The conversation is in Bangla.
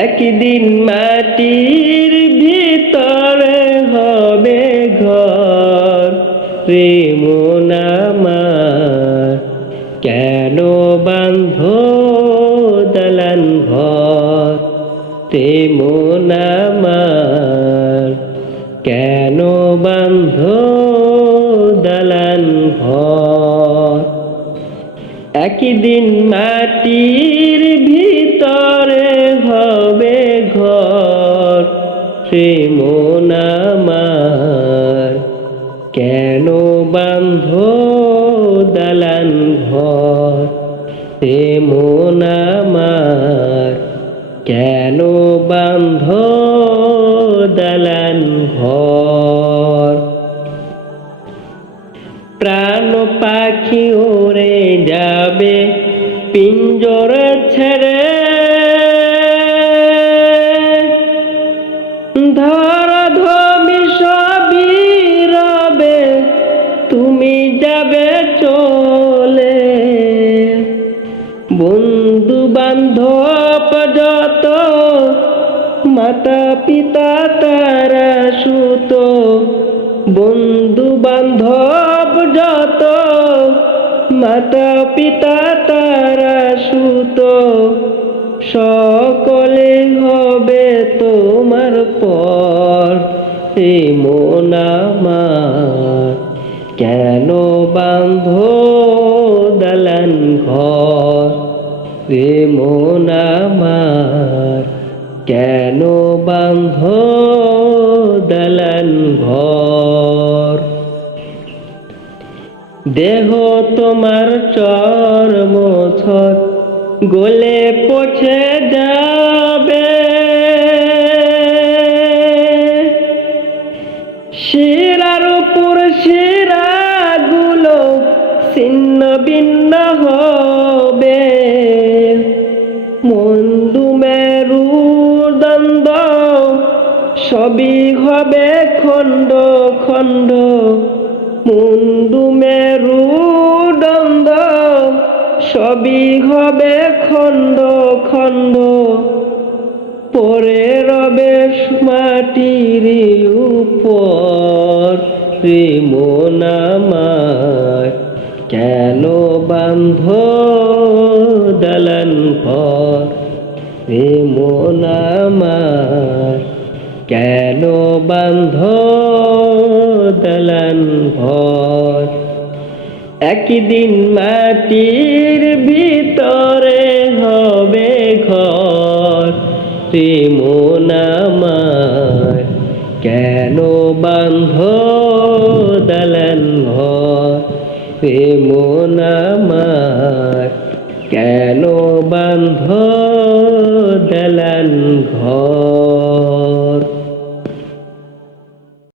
একদিন মাটির ভিতরে হবে ঘর রে মন আমার, কেন বাঁধো দালান ঘর রে মন আমার, কেন বাঁধো দালান ঘর। একদিন মাটির ভিতরে হবে ঘর রে মন আমার, কেন বাঁধো দালান ঘর রে মন আমার, কেন বাঁধো দালান ঘর। প্রাণ পাখি উড়ে যাবে পিঞ্জর ছেড়ে, ধরাধামী সবই রবে তুমি যাবে চলে। বন্ধু বান্ধব যত মাতা পিতা তারা সুত, বন্ধু বান্ধব যত মাতা পিতা তারা সুত, সকলে হবে তোমার পর রে মন আমার, কেন বাঁধো দালান ঘর রে মন আমার, কেন বাঁধো দালান ঘর। দেহ তোমার চর্ম ছট গলে পচে যাবে, শিরার উপর শিরাগুলো ছিন্ন ভিন্ন হবে। মন্দু মেরু দ্বন্দ্ব সবই হবে খণ্ড খণ্ড, মন্দু মেরু দ্বন্দ্ব সবই হবে খণ্ড খণ্ড। পরে রবে মাটির উপর রে মন আমার, কেন বাঁধো দালান ঘর রে মন আমার, কেন বাঁধো দালান ঘর। একদিন মাটির ভিতরে হবে ঘর রে মন আমার, কেন বাঁধো দালান ঘর রে মন আমার, কেন বাঁধো দালান ঘর।